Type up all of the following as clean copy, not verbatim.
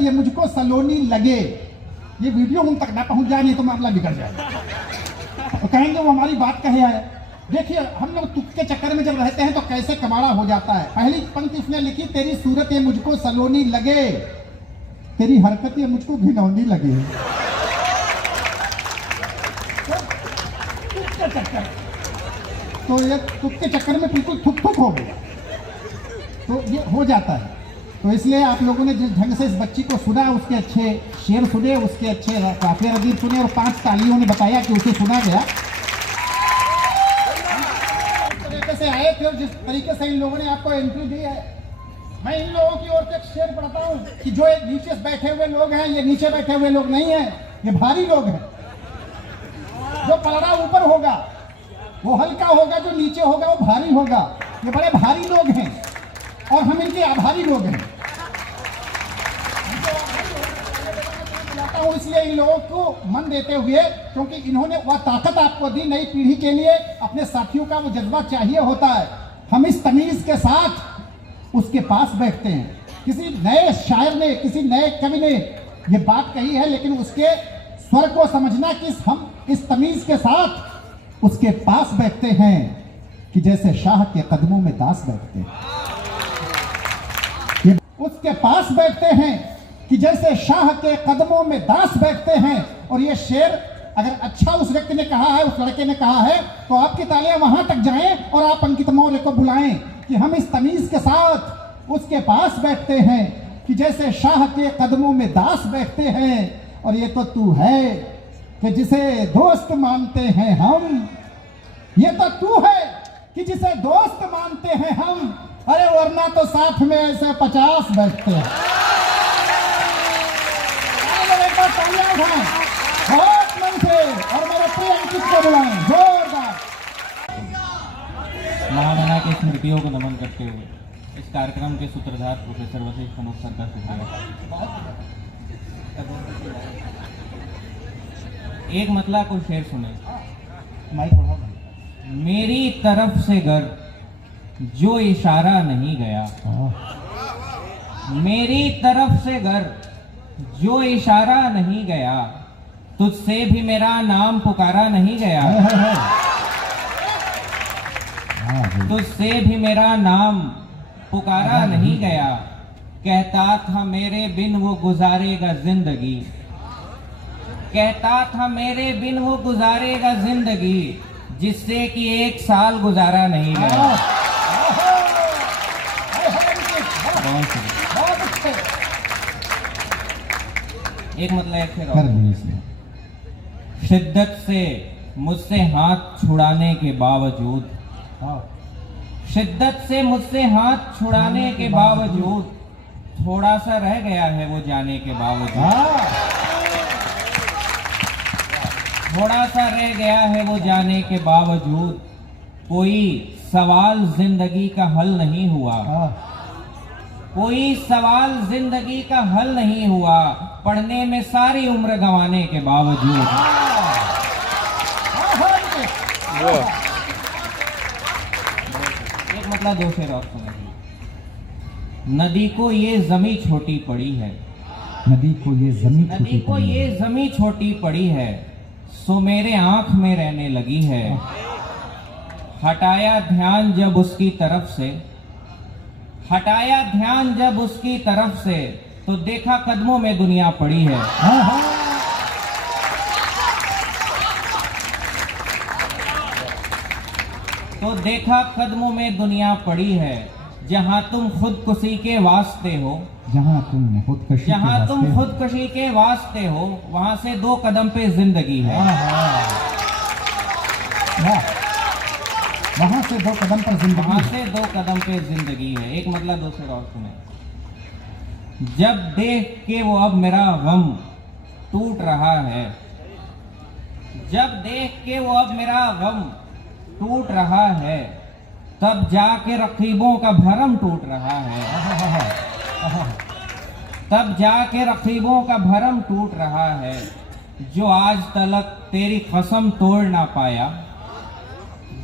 ये मुझको सलोनी लगे, ये वीडियो उन तक ना पहुंच जाए, नहीं तो मामला बिगड़ जाएगा। तो कहेंगे वो हमारी बात कहे आए। देखिए हम लोग तुक के चक्कर में जब रहते हैं तो कैसे कबाड़ा हो जाता है। पहली पंक्ति इसने लिखी, तेरी सूरत ये मुझको सलोनी लगे, तेरी हरकत ये मुझको घिनौनी लगे। तो ये तुक के चक्कर में बिल्कुल थुक थुक हो गया, तो ये हो जाता है। तो इसलिए आप लोगों ने जिस ढंग से इस बच्ची को सुना, उसके अच्छे शेर सुने, उसके अच्छे काफिया अदीब सुने और 5 तालियों ने बताया कि उसे सुना गया। से आए थे और जिस तरीके से इन लोगों ने आपको एंट्री दी है, मैं इन लोगों की ओर से एक शेर पढ़ता हूं कि जो एक नीचे बैठे हुए लोग हैं, ये नीचे बैठे हुए लोग नहीं हैं, ये भारी लोग हैं। जो पलड़ा ऊपर होगा वो हल्का होगा, जो नीचे होगा वो भारी होगा। ये बड़े भारी लोग हैं और हम इनके आभारी लोग हैं। इसलिए इन लोगों को मन देते हुए, क्योंकि इन्होंने वह ताकत आपको दी, नई पीढ़ी के लिए अपने साथियों का वो जज्बा चाहिए होता है। हम इस तमीज के साथ उसके पास बैठते हैं। किसी नए शायर ने, किसी नए कवि ने ये बात कही है, लेकिन उसके स्वर को समझना कि हम इस तमीज के साथ उसके पास बैठते हैं कि जैसे शाह के कदमों में दास बैठते हैं। ये उसके पास बैठते हैं कि जैसे शाह के कदमों में दास बैठते हैं। और ये शेर अगर अच्छा उस व्यक्ति ने कहा है, उस लड़के ने कहा है, तो आपकी तालियां वहां तक जाएं और आप अंकित मौर्य को बुलाएं कि हम इस तमीज के साथ उसके पास बैठते हैं कि जैसे शाह के कदमों में दास बैठते हैं। और ये तो तू है कि जिसे दोस्त मानते हैं हम, ये तो तू है कि जिसे दोस्त मानते हैं हम। अरे वरना तो साथ में ऐसे 50 बैठते हैं। बहुत मन से और मेरे प्रिय अंकित को बुलाएं, जोरदार। महामना की स्मृतियों को नमन करते हुए इस कार्यक्रम के सूत्रधार प्रोफेसर वशिष्ठ कनौज सर का शुक्रिया। एक मतला को शेर सुने। मेरी तरफ से घर जो इशारा नहीं गया, मेरी तरफ से घर जो इशारा नहीं गया, तुझसे भी मेरा नाम पुकारा नहीं गया, तुझसे भी मेरा नाम पुकारा नहीं गया। कहता था मेरे बिन वो गुजारेगा जिंदगी, कहता था मेरे बिन वो गुजारेगा जिंदगी, जिससे कि 1 साल गुजारा नहीं गया। एक मतलब है, शिद्दत से मुझसे हाथ छुड़ाने के बावजूद, शिद्दत से मुझसे हाथ छुड़ाने के बावजूद, थोड़ा सा रह गया है वो जाने के बावजूद, थोड़ा सा रह गया है वो जाने के बावजूद। कोई सवाल जिंदगी का हल नहीं हुआ, कोई सवाल जिंदगी का हल नहीं हुआ, पढ़ने में सारी उम्र गंवाने के बावजूद। एक मतलब 2 शेर और सुनिए। नदी को ये जमी छोटी पड़ी है, नदी को ये जमी, नदी को ये जमी छोटी पड़ी है, सो मेरे आंख में रहने लगी है। हटाया ध्यान जब उसकी तरफ से, हटाया ध्यान जब उसकी तरफ से, तो देखा कदमों में दुनिया पड़ी है। तो देखा कदमों में दुनिया पड़ी है। जहां तुम खुदकुशी के वास्ते हो, जहां तुम खुदकुशी के वास्ते हो, वहां से 2 कदम पे जिंदगी है। वहां से 2 कदम पर जिंदगी, वहां से 2 कदम पे जिंदगी है। एक मतलब 2 शेर और सुने। जब देख के वो अब मेरा गम टूट रहा है, जब देख के वो अब मेरा गम टूट रहा है, तब जाके रकीबों का भरम टूट रहा है, तब जाके रकीबों का भरम टूट रहा है। जो आज तलक तेरी कसम तोड़ ना पाया,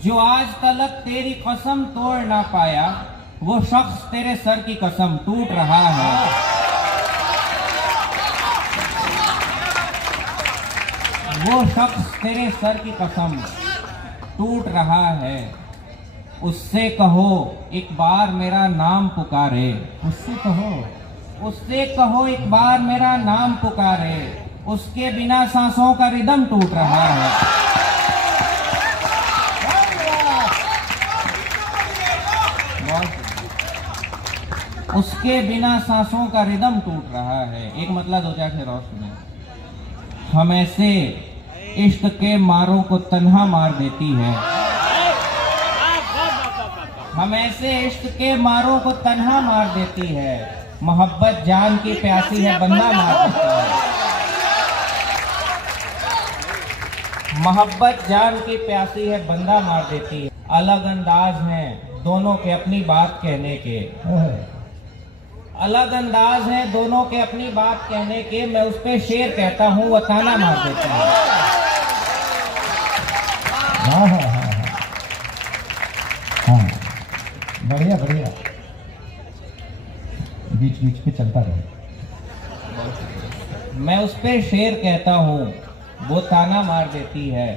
जो आज तलक तेरी कसम तोड़ ना पाया, वो शख्स तेरे सर की कसम टूट रहा है। वो शख्स तेरे सर की कसम टूट रहा है, उससे कहो एक बार मेरा नाम पुकारे। उससे कहो एक बार मेरा नाम पुकारे, उसके बिना सांसों का रिदम टूट रहा है। उसके बिना सांसों का रिदम टूट रहा है। एक मतलब दो चार शेर और सुने। हम ऐसे इश्क के मारों को तन्हा मार देती है, हम ऐसे इश्क के मारों को तन्हा मार देती है, मोहब्बत जान की प्यासी है बंदा मार देती है। मोहब्बत जान की प्यासी है बंदा मार देती है। अलग अंदाज हैं दोनों के अपनी बात कहने के, अलग अंदाज हैं दोनों के अपनी बात कहने के। मैं उस पे शेर कहता हूँ वो ताना मार देता है। हाँ, बढ़िया बढ़िया, बीच बीच पे चलता रहे। मैं उस पे शेर कहता हूँ वो ताना मार देती है।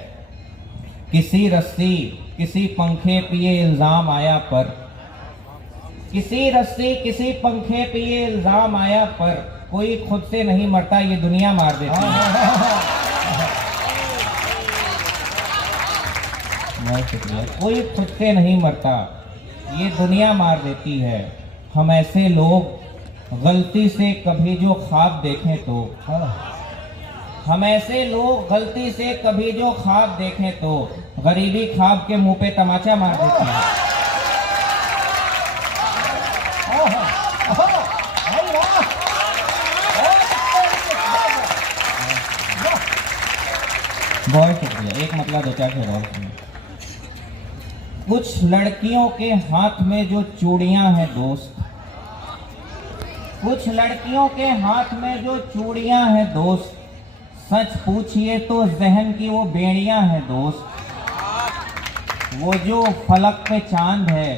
किसी रस्सी किसी पंखे पिए इल्जाम आया पर, किसी रस्सी किसी पंखे पिए इल्जाम आया पर, कोई खुद से नहीं मरता ये दुनिया मार देती है। बहुत शुक्रिया। कोई खुद से नहीं मरता ये दुनिया मार देती है। हम ऐसे लोग गलती से कभी जो ख्वाब देखें तो, हम ऐसे लोग गलती से कभी जो ख्वाब देखें तो, गरीबी ख्वाब के मुंह पे तमाचा मार देते हैं। बहुत शुक्रिया। एक मतलब दो चार शेर और सुनिए। कुछ लड़कियों के हाथ में जो चूड़ियां हैं दोस्त, कुछ लड़कियों के हाथ में जो चूड़ियां हैं दोस्त, सच पूछिए तो जहन की वो बेड़ियां हैं दोस्त। वो जो फलक पे चांद है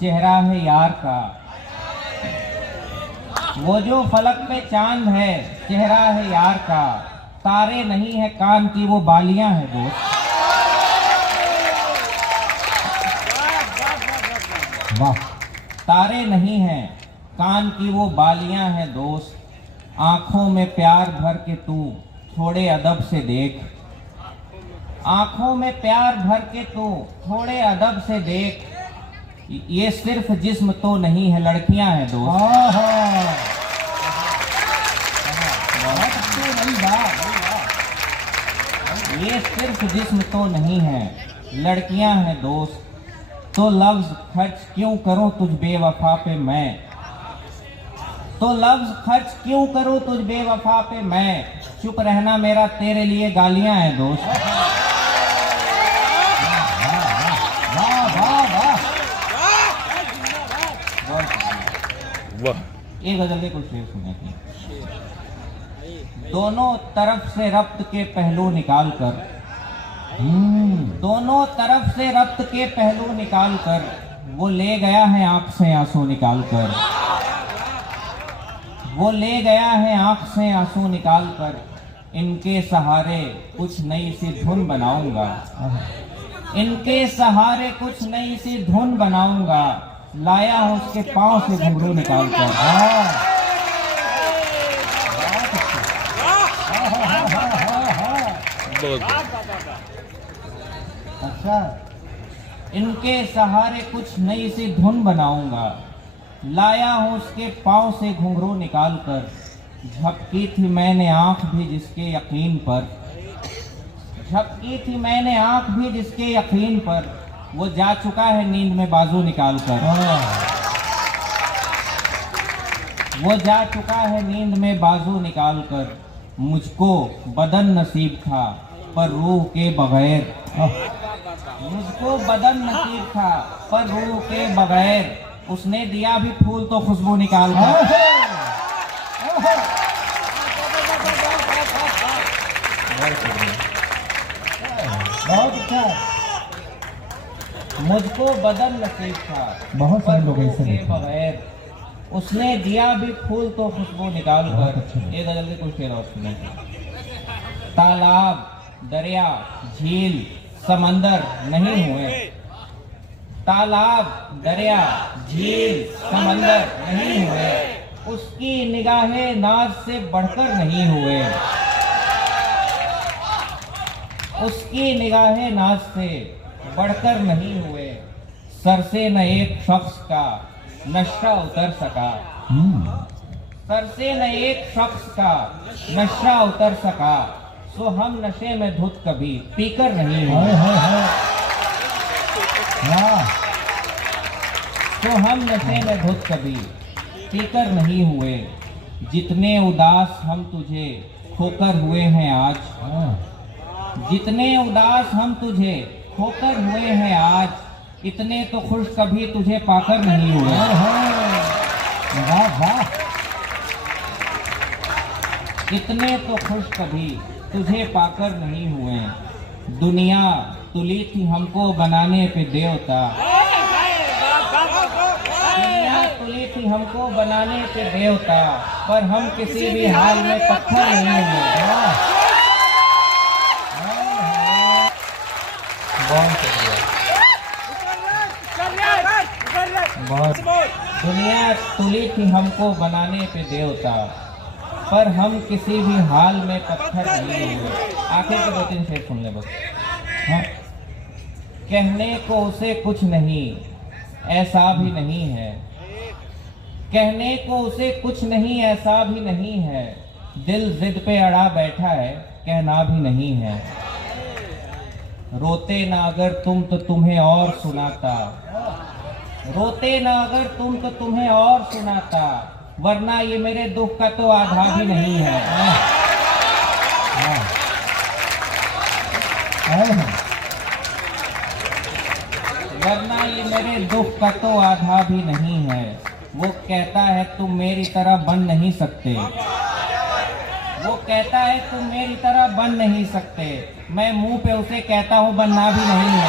चेहरा है यार का, वो जो फलक पे चांद है चेहरा है यार का, तारे नहीं है कान की वो बालियां हैं दोस्त। वाह, तारे नहीं हैं कान की वो बालियां हैं दोस्त। आंखों में प्यार भर के तू थोड़े अदब से देख, आंखों में प्यार भर के तू थोड़े अदब से देख। ये सिर्फ जिस्म तो नहीं है लड़कियां हैं दोस्त। ये सिर्फ जिस्म तो नहीं है लड़कियां हैं दोस्त। तो लफ्ज खर्च क्यों करूं तुझ बेवफा पे मैं, तो लफ्ज खर्च क्यों करूं तुझ बेवफा पे मैं, चुप रहना मेरा तेरे लिए गालियां हैं दोस्त। ये गजल के कुछ शेर सुने थे। दोनों तरफ से रब्त के पहलू निकाल कर, दोनों तरफ से रब्त के पहलू निकाल कर, वो ले गया है आंख से आंसू निकाल कर, वो ले गया है आंख से आंसू निकाल कर। इनके सहारे कुछ नई सी धुन बनाऊंगा, इनके सहारे कुछ नई सी धुन बनाऊंगा, लाया हूं उसके पांव से घुंघरू निकाल कर। अच्छा, इनके सहारे कुछ नई सी धुन बनाऊंगा, लाया हूं उसके पांव से घुंघरू निकाल कर। झपकी थी मैंने आंख भी जिसके यकीन पर, झपकी थी मैंने आंख भी जिसके यकीन पर, वो जा चुका है नींद में बाजू निकाल कर, वो जा चुका है नींद में बाजू निकाल कर। मुझको बदन नसीब था पर रूह के बगैर, मुझको बदन नसीब था पर रूह के बगैर, उसने दिया भी फूल तो खुशबू निकाल कर। बहुत अच्छा। मुझको बदन नसीब था बहुत सारे लोग ऐसे के लिखते हैं। बगैर, उसने दिया भी फूल तो खुशबू निकाल बहुत कर। अच्छे। ये गजल के कुछ शेर और सुने। तालाब दरिया, झील, समंदर नहीं हुए। तालाब, दरिया, झील, समंदर नहीं हुए। उसकी निगाहें नाज से बढ़कर नहीं हुए। उसकी निगाहें नाज से बढ़कर नहीं हुए। सर से न एक शख्स का नशा उतर सका। सर से न एक शख्स का नशा उतर सका। सो हम नशे में धुत कभी पीकर नहीं हुए। तो हम नशे में धुत कभी पीकर नहीं हुए। जितने उदास हम तुझे खोकर हुए हैं आज। जितने उदास हम तुझे खोकर हुए हैं आज, इतने तो खुश कभी तुझे पाकर नहीं हुए। इतने तो खुश कभी तुझे पाकर नहीं हुए। दुनिया तुली थी हमको बनाने पे देवता। दुनिया तुली थी हमको बनाने पे देवता, पर हम किसी भी हाल में पत्थर नहीं हुए। दुनिया तुली थी हमको बनाने पे देवता, पर हम किसी भी हाल में पत्थर नहीं हुए। आखिर के 2-3 शेर सुन ले बस। हाँ। कहने को उसे कुछ नहीं, ऐसा भी नहीं है। कहने को उसे कुछ नहीं, ऐसा भी नहीं है। दिल जिद पे अड़ा बैठा है, कहना भी नहीं है। रोते ना अगर तुम तो तुम्हें और सुनाता। रोते ना अगर तुम तो तुम्हें और सुनाता, वरना ये मेरे दुख का तो आधा भी नहीं है। वरना ये मेरे दुख का तो आधा भी नहीं है। वो कहता है तुम मेरी तरह बन नहीं सकते। वो कहता है तुम मेरी तरह बन नहीं सकते। मैं मुंह पे उसे कहता हूँ बनना भी नहीं है।